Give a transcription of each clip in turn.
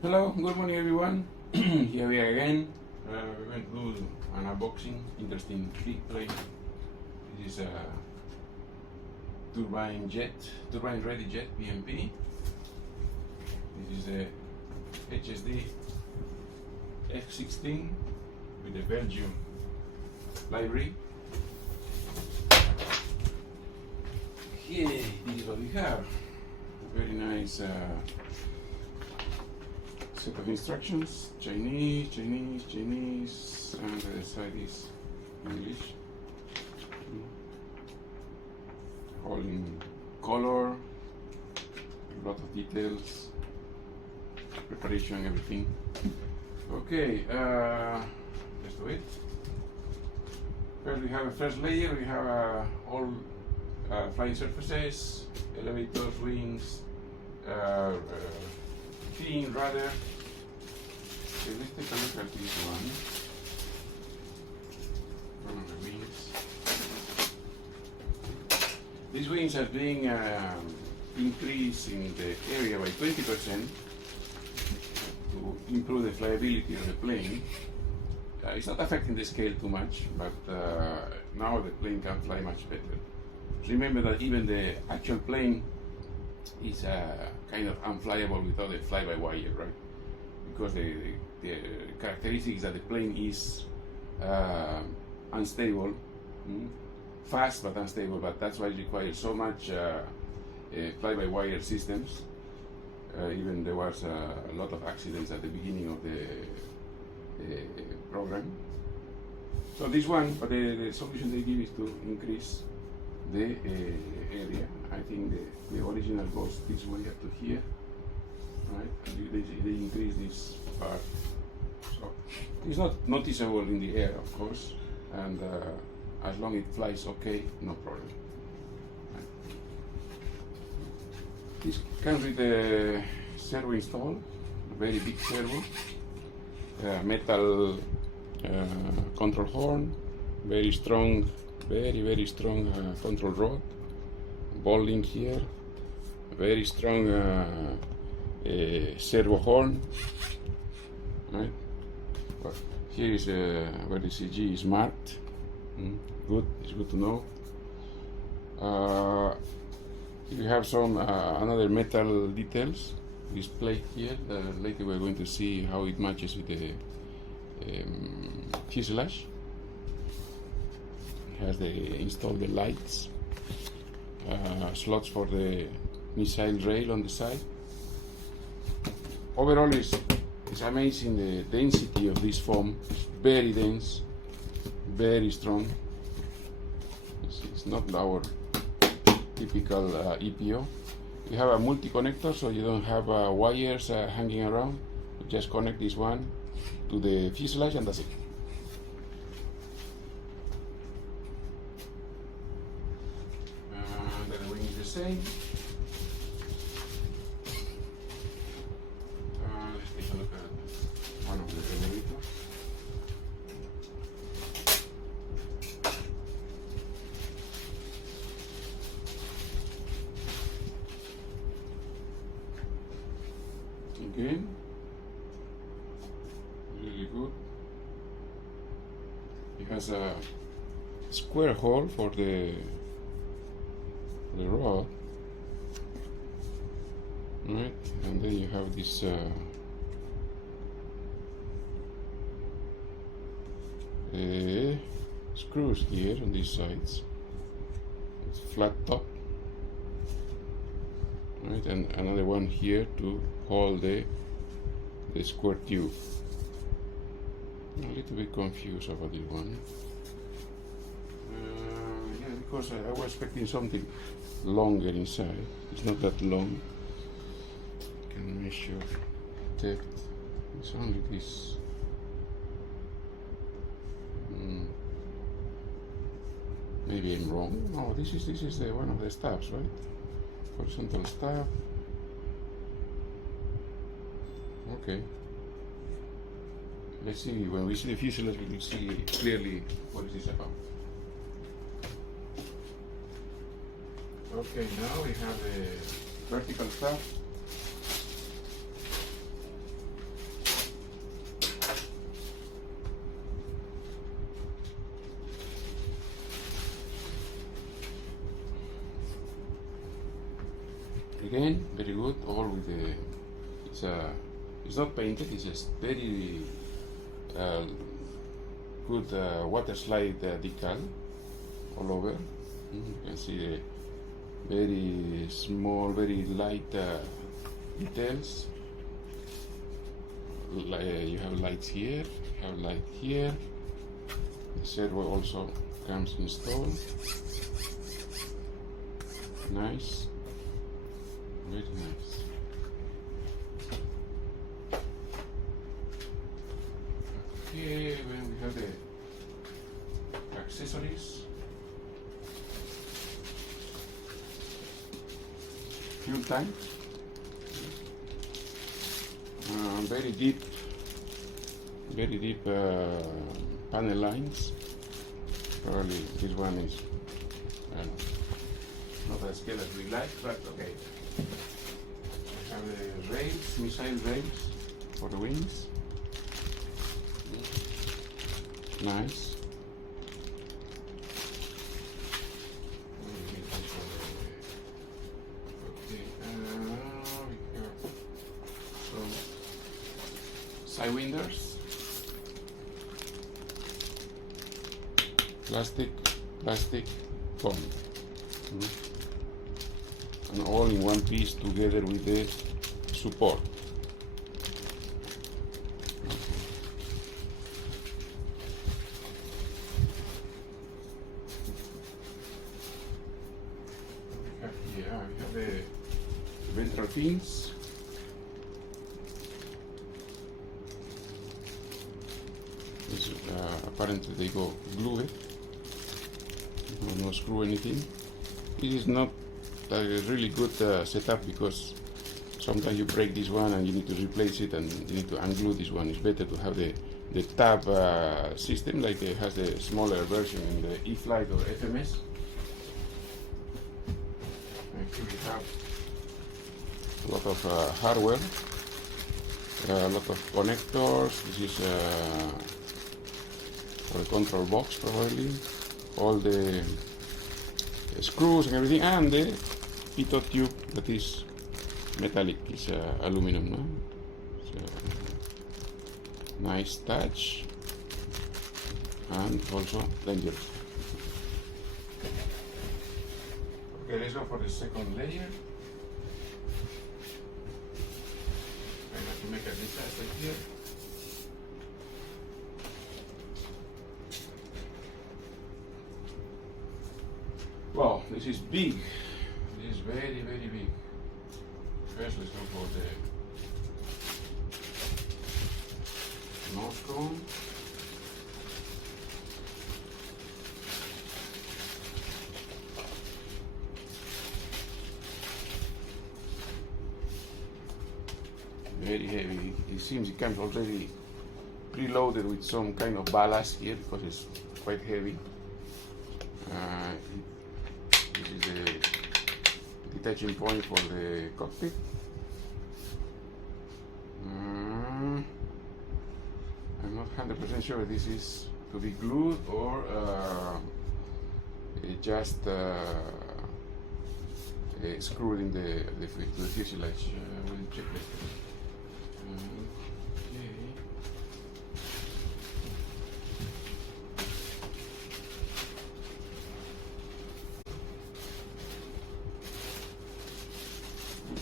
Hello, good morning everyone. Here we are again. We're going to do an unboxing, interesting plane. This is a turbine ready jet BMP. This is a HSD F-16 with the Belgium library. Okay, this is what we have. A very nice set of instructions. Chinese, and the other side is English. All in color, a lot of details, preparation, everything. Okay, let's do it. First we have a first layer. We have all flying surfaces, elevators, wings, fin, rudder. Okay, let's take a look at this one. One of the wings. These wings are being increased in the area by 20% to improve the flyability of the plane. It's not affecting the scale too much, but now the plane can fly much better. Remember that even the actual plane is kind of unflyable without a fly-by-wire, right? Because the characteristics that the plane is unstable, fast but unstable, but that's why it requires so much fly-by-wire systems. Even there was a lot of accidents at the beginning of the program. So this one, but the solution they give is to increase the area. I think the original goes this way up to here, right? And they increase this part. So it's not noticeable in the air, of course, and as long as it flies okay, no problem. Right. This comes with a servo installed, a very big servo, metal control horn, very strong, very strong control rod, ball link here, very strong servo horn, right? But here is where the CG is marked. Good, it's good to know. You have some another metal details. This plate here, later we're going to see how it matches with the fuselage. Has installed the lights, slots for the missile rail on the side. Overall, it's amazing the density of this foam. It's very dense, very strong. It's not our typical EPO. We have a multi-connector, so you don't have wires hanging around. You just connect this one to the fuselage and that's it. The wing is the same. Let's take a look at one of the elevators. Again, really good. It has a square hole for the rod, right? And then you have this screws here on these sides. It's flat top, right? And another one here to hold the square tube. I'm a little bit confused about this one. Yeah, because I was expecting something longer inside. It's not that long. I can measure depth. It's only this. Maybe I'm wrong. No, this is the one of the stabs, right? Horizontal stab. Okay. Let's see. When we see the fuselage, we will see clearly what is this about. Okay, now we have the vertical stab. Again, very good. All with the it's not painted. It's just very good water slide decal all over. You can see the very small, very light details. You have lights here, you have light here. The servo also comes installed. Nice, very nice. Okay, then we have the accessories. Fuel tank. Very deep panel lines. Probably this one is not as scale as we like, but okay. We have the rails, missile rails for the wings. Nice. Okay, we have some side winders, plastic foam, and all in one piece together with the support. We have the ventral fins. This, apparently they go glued. No screw anything. It is not a really good setup because sometimes you break this one and you need to replace it and you need to unglue this one. It's better to have the tab system like it has the smaller version in the E-Flight or FMS. And here we have a lot of hardware, a lot of connectors. This is for the control box probably. All the screws and everything, and the pitot tube that is metallic, is aluminum, no? So, nice touch, and also dangerous. Okay, let's go for the second layer. I have to make a disaster here. Wow, this is big. This is very, very big. First, let's go for the nose cone. Very heavy. It seems it comes already preloaded with some kind of ballast here because it's quite heavy. This is the detaching point for the cockpit. I'm not 100% sure if this is to be glued or just screwed in to the fuselage. We'll check this.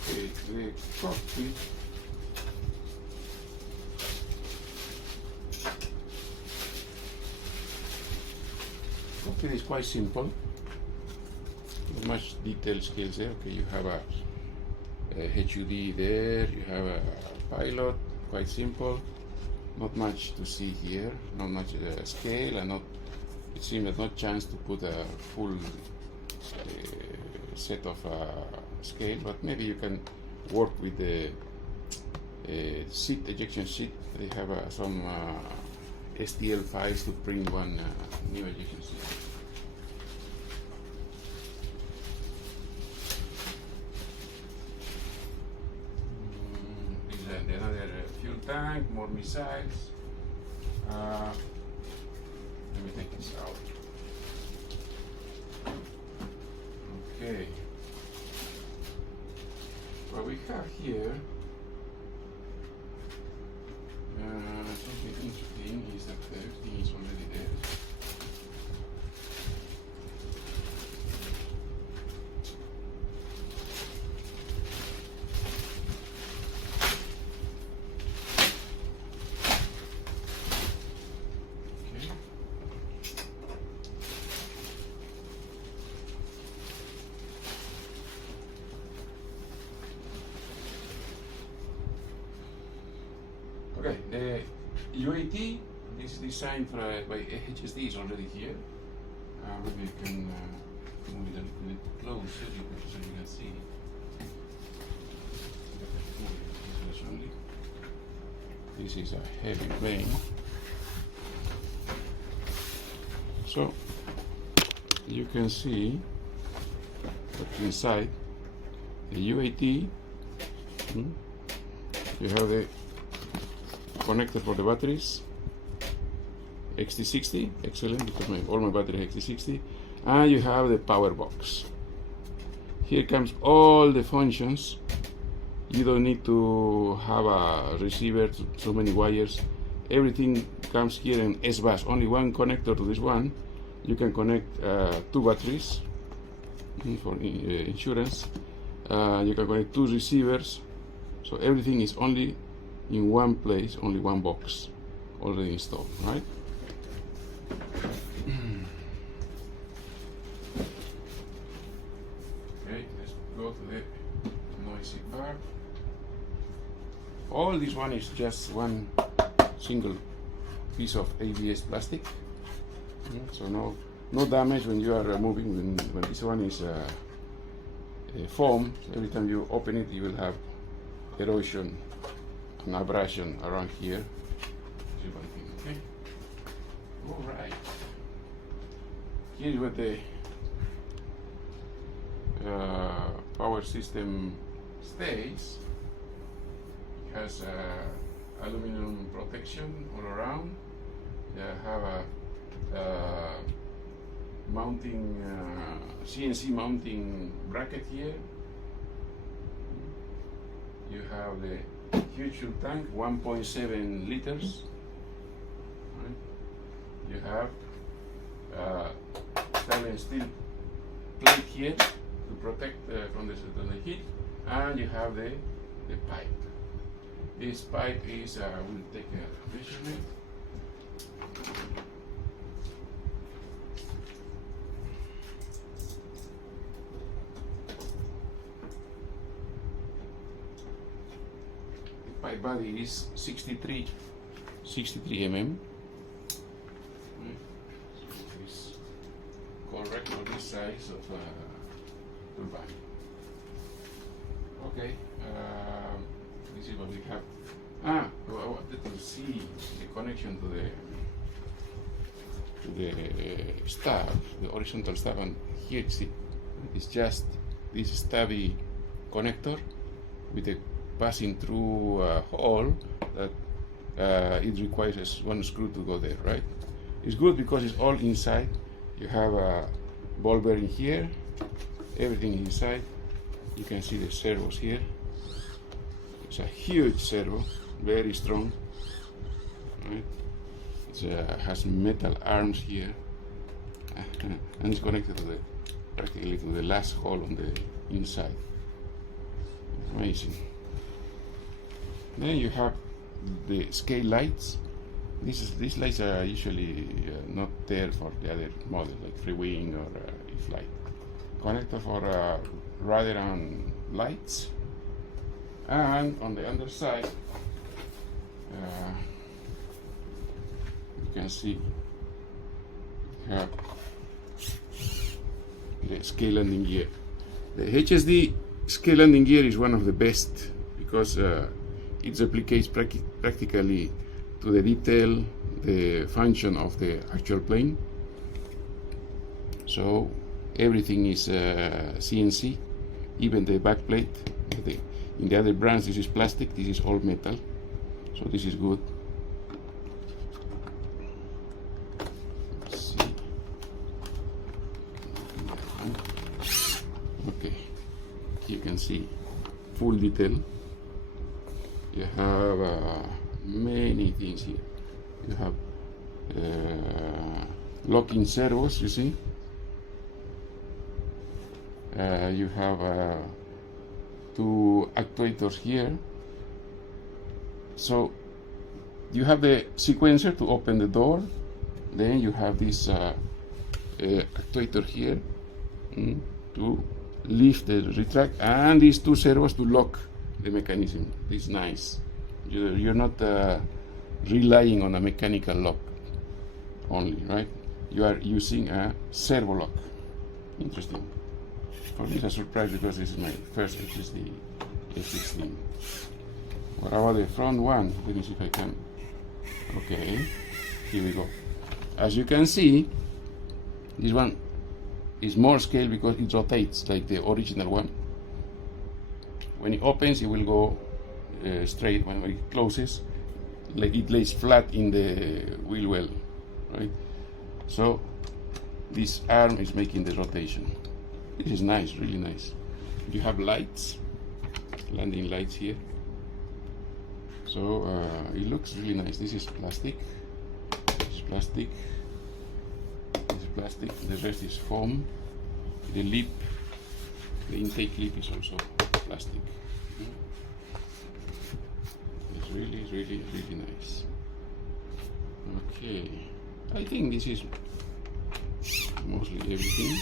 Okay, the cockpit is quite simple. Not much detail skills there. Okay, you have a HUD there, you have a pilot, quite simple. Not much to see here, not much scale, and it seems there's no chance to put a full set of scale, but maybe you can work with the ejection seat. They have some STL files to print one new ejection seat. This is another fuel tank, more missiles. Let me take this out. Okay. have here something interesting is that everything is already there. Okay, the UAT is designed by HSD is already here. Maybe you can move it a little bit closer so you can see. This is a heavy plane. So you can see that inside the UAT, you have the connector for the batteries, XT60, excellent, because all my batteries are XT60, and you have the power box. Here comes all the functions. You don't need to have a receiver, so many wires. Everything comes here in S-bus, only one connector to this one. You can connect two batteries for insurance. You can connect two receivers, so everything is only in one place, only one box already installed, right? Okay, let's go to the noisy part. All this one is just one single piece of ABS plastic, so no damage when you are moving. When this one is foam, every time you open it you will have erosion and abrasion around here. Okay. All right. Here's where the power system stays. It has aluminum protection all around. They have a mounting CNC mounting bracket here. You have the huge fuel tank, 1.7 liters. Right. You have stainless steel plate here to protect from the heat, and you have the pipe. This pipe is, we'll take a measurement. Pipe body is 63 mm. So it's correct for this size of turbine. Okay, this is what we have. I wanted to see the connection to the stab, the horizontal stab, and here you see it's just this stubby connector with a passing through a hole that it requires one screw to go there, right? It's good because it's all inside. You have a ball bearing here, everything inside. You can see the servos here. It's a huge servo, very strong, right? It has metal arms here, and it's connected to practically to the last hole on the inside. Amazing. Then you have the scale lights. These lights are usually not there for the other models like Free Wing or E-Flight. Connector for radar and lights. And on the underside, you can see have the scale landing gear. The HSD scale landing gear is one of the best because it replicates practically to the detail the function of the actual plane. So everything is CNC, even the back plate. In the other brands this is plastic, this is all metal, so this is good. Let's see. Okay, you can see full detail. You have many things here. You have locking servos, you see. You have two actuators here. So you have the sequencer to open the door. Then you have this actuator here to lift the retract, and these two servos to lock the mechanism. This is nice. You're not relying on a mechanical lock only, right? You are using a servo lock. Interesting. For me, it's a surprise because this is my first HSD F-16. What about the front one? Let me see if I can. Okay, here we go. As you can see, this one is more scale because it rotates like the original one. When it opens, it will go straight. When it closes, like it lays flat in the wheel well, right? So this arm is making the rotation. It is nice, really nice. You have lights, landing lights here. So it looks really nice. This is plastic. This is plastic. This is plastic. The rest is foam. The lip, the intake lip is also plastic. It's really, really, really nice. Okay, I think this is mostly everything.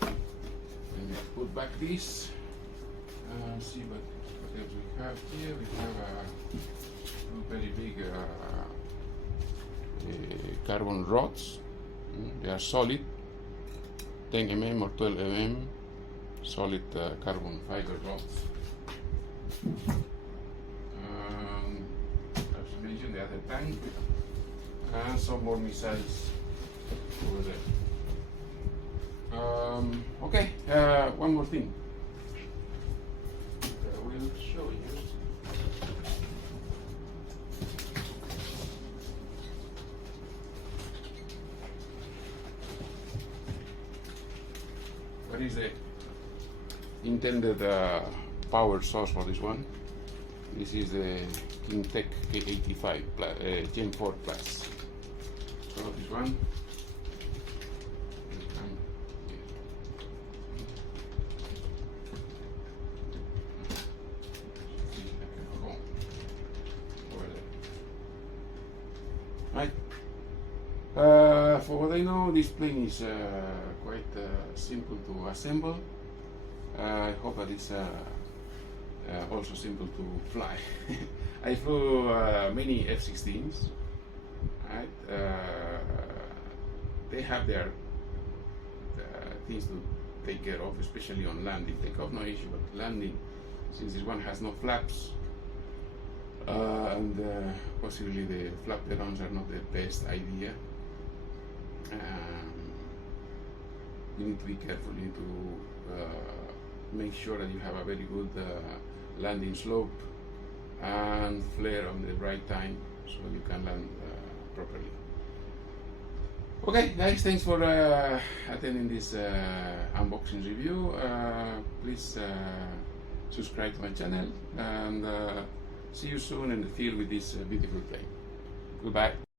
Let me put back this. See what else we have here. We have two very big carbon rods. They are solid, 10 mm or 12 mm, solid carbon fiber rods. As mentioned, the other tank, and some more missiles over there. Okay, one more thing. I will show you. What is the intended power source for this one? This is the Tech K85 Gen 4 Plus. So this one. Right. For what I know, this plane is quite simple to assemble. I hope that it's also simple to fly. I flew many F-16s. Right? They have their things to take care of, especially on landing. Takeoff, no issue, but landing, since this one has no flaps, and possibly the flap runs are not the best idea. You need to be careful. You need to make sure that you have a very good landing slope and flare on the right time so you can land properly. Okay guys, thanks for attending this unboxing review. Please subscribe to my channel, and see you soon in the field with this beautiful plane. Goodbye.